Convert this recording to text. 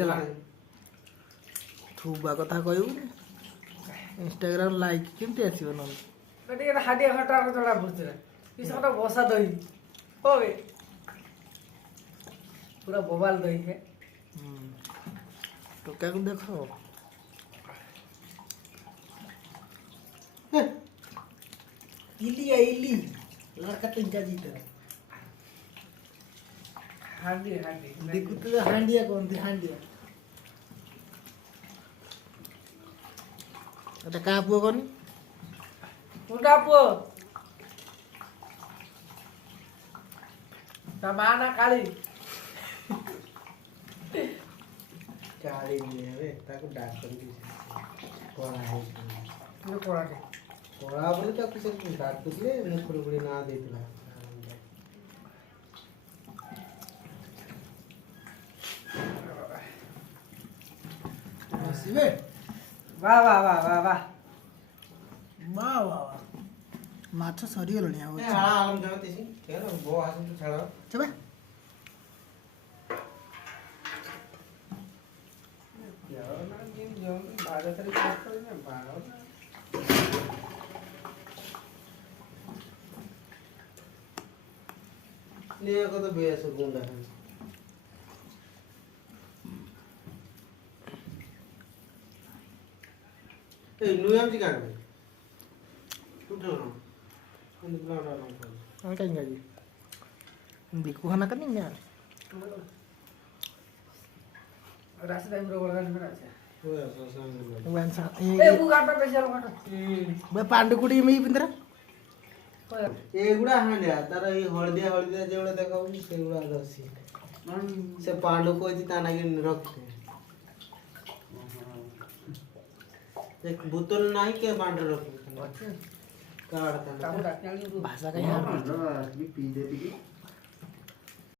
चला थुबा कथा कहू इंस्टाग्राम लाइक केमती आसीबो न बेटे ये हाडिया घटा जड़ा बुझरे किस घटा बसा दही हो बे पूरा बोबाल दही है तो क्या को देखो इली है इली लड़का तिनका जीते हांडी हांडी देखो तो हांडिया कौन थी हांडिया आता कहाँ पुआ कौन मुंडा पो तमाना काली काली नहीं है वे ताको डाक कर दी कोड़ा है ये कोड़ा के कोड़ा बोले तो किसी को डाक कर ले मुझे थोड़ी बड़ी ना दे दिला सीबे वाह वाह वाह वाह वाह वाह वाह माछ सरी गलनी आउ ए हाला आलम जाओ तेसी ठीक है ना वो आसन तो छाड़ो चबे यार ना जिम जाओ 12 तारीख को ना 12 ने को तो बेस गुंडा है ए नुयाम जी का भाई उठो ना उन ब्लाडा ना ang kay ngaji hindi ko hana kaning niya रास्ते टाइम रो बड़ा में रास्ते वो ऐसा संग wan sa ए वो काटा पैसा लो काटा be pandu kudi mi pindra एगुड़ा Handia तार ई हळदिया हळदिया जेवढा देखाव सेगुड़ा दसी से पांडु को जी ताना के रखते एक बोतल नहीं के बांड रखते काढ़ता ना काटा क्या bahasa kaya भी पी देती